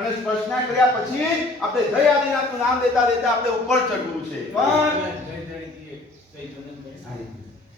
અને સ્પર્શના કર્યા પછી આપણે જય આદિનાથનું નામ દેતા દેતા આપણે ઉપર ચડવું છે. પણ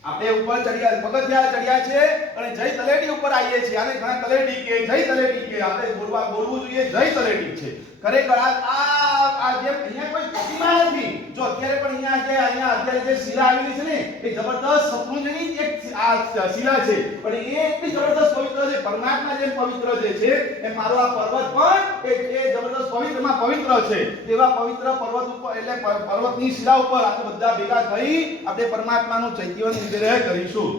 આપણે ઉપર ચડ્યા પગથિયા ચડ્યા છે અને જય તલેટી ઉપર આવીએ છીએ. આને ઘણા તલેટી કે જય તલેટી કે. આપણે બોલવા બોલવું જોઈએ જય તલેટી છે. ખરેખર આ આ આ જે અહીંયા કોઈ પ્રતિમા નથી. જો અત્યારે પણ અહીંયા જે અહીંયા અત્યારે જે શિલા આવેલી છે ને એ જબરદસ્ત સપનું એક આ શિલા છે. અને એ એટલી જબરદસ્ત પવિત્ર છે. પરમાત્મા જેમ પવિત્ર જે છે, એ મારો આ પર્વત પણ એ જબરદસ્ત પવિત્રમાં પવિત્ર છે. તેવા પવિત્ર પર્વત ઉપર એટલે પર્વતની શિલા ઉપર આપણે બધા ભેગા થઈ આપણે પરમાત્માનું ચૈત્યવન વિગ્રહ કરીશું.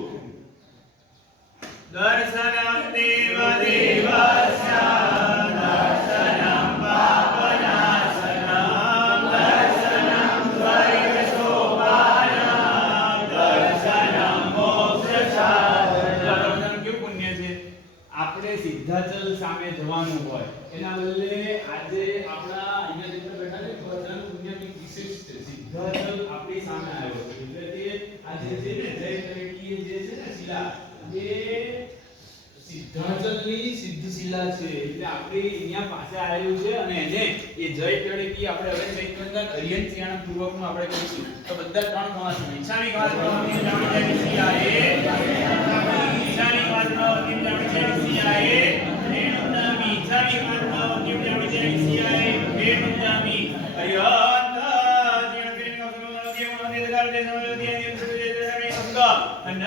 દર્શન દેવ દેવસ્ય શિલા એ સિદ્ધાચલની સિદ્ધ શિલા છે એટલે આપણે અહીંયા પાસે આવેલું છે અને એને એ જય તરેટી આપણે હવે જયકંદા કરિયન હરિયન સિયાણા પૂર્વકનું આપણે કરીશું. તો બધા ત્રણ કવાસ ઈશાની કવાસ પ્રવૃત્તિ જાણી જાય શિયા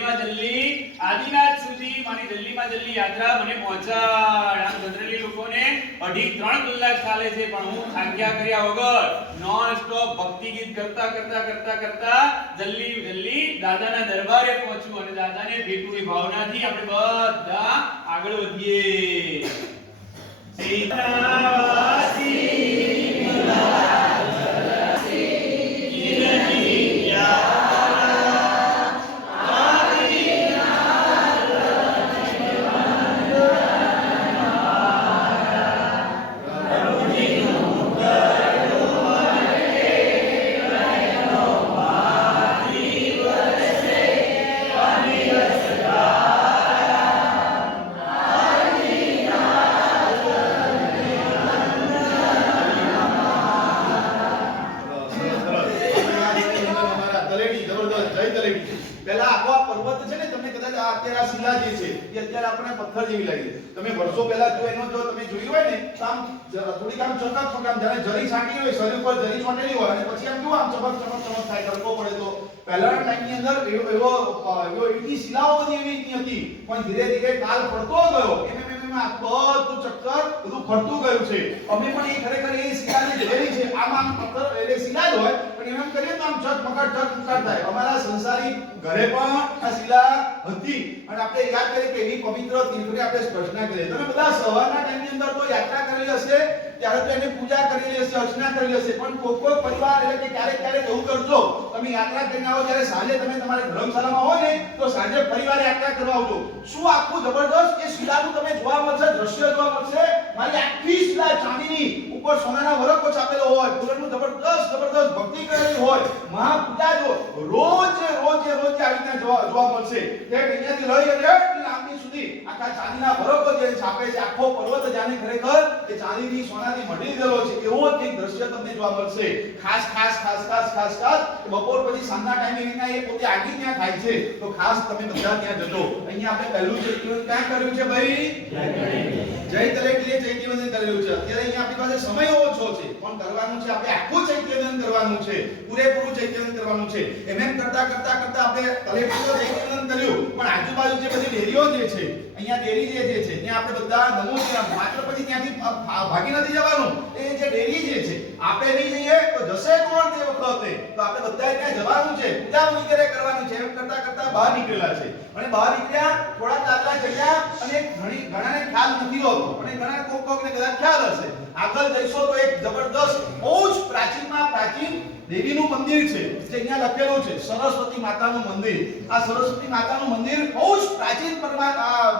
મારી દિલ્હી, આદિનાથ સુધી મારી દિલ્હીમાં દિલ્હી યાત્રા, મને પહોંચાડ. આમ જનરલી લોકોને અઢી ત્રણ કલાક ચાલે છે, પણ હું થાક્યા કર્યા વગર નોન સ્ટોપ ભક્તિ ગીત કરતા કરતા કરતા કરતા જલ્દી જલ્દી દાદાના દરબારે પહોંચ્યું અને દાદાને ભેટુની ભાવનાથી આપણે બધા આગળ વધીએ. સીતાવાસી પહેલા આખો આ પર્વત છે ને, તમને કદાચ આ અત્યારે આ શિલા જે છે, એ અત્યારે આપણે પથ્થર જેવી લાગે તમે વર્ષો પહેલા જો એનો જો તમે જોયું હોય ને આમ થોડીક આમ ચમક ચમક આમ જ્યારે જરી છાંટી હોય, શરીર પર જરી છોટેલી હોય, અને પછી આમ કેવું આમ ચમક ચમક ચમક થાય, તડકો પડે તો. પહેલાના ટાઈમની અંદર એવો એવો એવો એટલી શિલાઓ બધી એવી રીતની હતી, પણ ધીરે ધીરે કાલ પડતો ગયો. એમ એમ એમ, આ બધું ચક્કર બધું ફરતું ગયું છે. અમે પણ એ ખરેખર એ શિલાને જોયેલી છે. આમ પણ એમ કરીએ તો આમ ઝગમગાટ ઝગમગાટ થાય. અમારા સંસારી ઘરે પણ આ શિલા હતી અને આપણે યાદ કરીએ કે એની પવિત્ર તીર્થને આપણે સ્પર્શના કરીએ. તમે બધા સવારના ટાઈમની અંદર તો યાત્રા કરેલી હશે, ત્યારે તો એની પૂજા કરેલી હશે, અર્ચના કરેલી હશે, પણ કોઈ કોઈ પરિવાર એટલે કે ક્યારેક ક્યારેક એવું કરજો, તમે યાત્રા કરીને આવો ત્યારે સાંજે તમે તમારી ધર્મશાળામાં હોય ને, તો સાંજે પરિવાર યાત્રા કરવા આવજો. શું આખું જબરદસ્ત એ શિલાનું તમે જોવા મળશે, દ્રશ્ય જોવા મળશે? મારી આખી શિલા ચાંદીની ઉપર સોનાના વરકો છાપેલો હોય પૂરણનું જબરદસ્ત જબરદસ્ત ભક્તિ કરેલી હોય મહાપૂજા જો રોજ રોજ રોજ આવી રીતે જોવા જોવા મળશે. એક અહીંયાથી લઈ અને એટલી સુધી આખા ચાંદીના બરોબર જે છાપે છે, આખો પર્વત જાણે ખરેખર એ ચાંદીની સોનાથી મઢી ગયેલો છે, એવો કંઈક દ્રશ્ય તમને જોવા મળશે. ખાસ ખાસ ખાસ ખાસ ખાસ ખાસ બપોર પછી સાંજના ટાઈમે એના એ પોતે આગી ત્યાં થાય છે. તો ખાસ તમે બધા ત્યાં જજો. અહીંયા આપણે પહેલું છે ક્યાં કર્યું છે ભાઈ? જય તલેટીએ ચૈત્યવંદન કરેલું છે. અત્યારે અહીંયા આપણી પાસે સમય ઓછો છે, પણ કરવાનું છે, આપણે આખું ચૈત્યવંદન કરવાનું છે. પૂરેપૂરું ચૈત્યવંદન કરવાનું છે. એમ એમ કરતા કરતા કરતા આપણે ચૈત્યવંદન કર્યું. પણ આજુબાજુ જે બધી ડેરીઓ જે છે, અહીંયા ડેરી જે છે, ત્યાં આપણે બધા નમો છે માત્ર પછી ત્યાંથી ભાગી નથી જવાનું. એ જે ડેરી જે છે, આપણે નહીં જઈએ તો જશે કોણ તે વખતે? તો આપણે બધા ત્યાં જવાનું છે. પૂજા વગેરે કરવાની છે. એમ કરતા કરતા બહાર નીકળેલા છે. અને બહાર નીકળ્યા, થોડા તાકલા ચડ્યા અને ઘણી, ઘણાને ખ્યાલ નથી હોતો. અને ઘણા કોક કોકને કદાચ ખ્યાલ હશે. આગળ જઈશો તો એક જબરદસ્ત, બહુ જ પ્રાચીનમાં પ્રાચીન દેવીનું મંદિર છે, જે અહીંયા લખેલું છે, સરસ્વતી માતાનું મંદિર. આ સરસ્વતી માતાનું મંદિર બહુ જ પ્રાચીન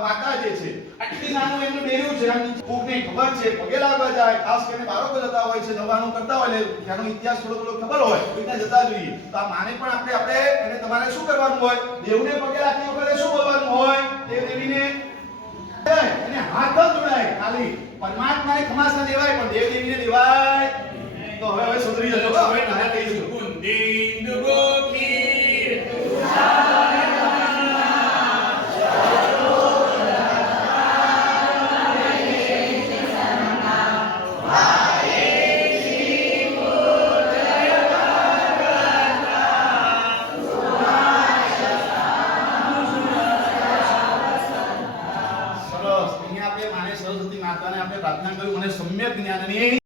માતા જે છે, આટલી નાનું એમનું ડેર્યું છે કોકને ખબર છે, પગે લાગવા જાય, ખાસ કરીને બાળકો જતા હોય છે નવાનું કરતા હોય, એટલે ત્યાંનો ઇતિહાસ થોડો થોડો ખબર હોય ત્યાં જતા જોઈએ. તો આ માને પણ આપણે આપણે અને તમારે શું કરવાનું હોય? દેવને પગે લાગતી વખતે શું બોલવાનું હોય? દેવ દેવીને અને હાથ જ જોડાય, ખાલી પરમાત્માને ખમાસા દેવાય, પણ દેવ દેવીને દેવાય. તો હવે હવે સુધરી જજો હો, હવે નાના થઈ જજો કુંદીન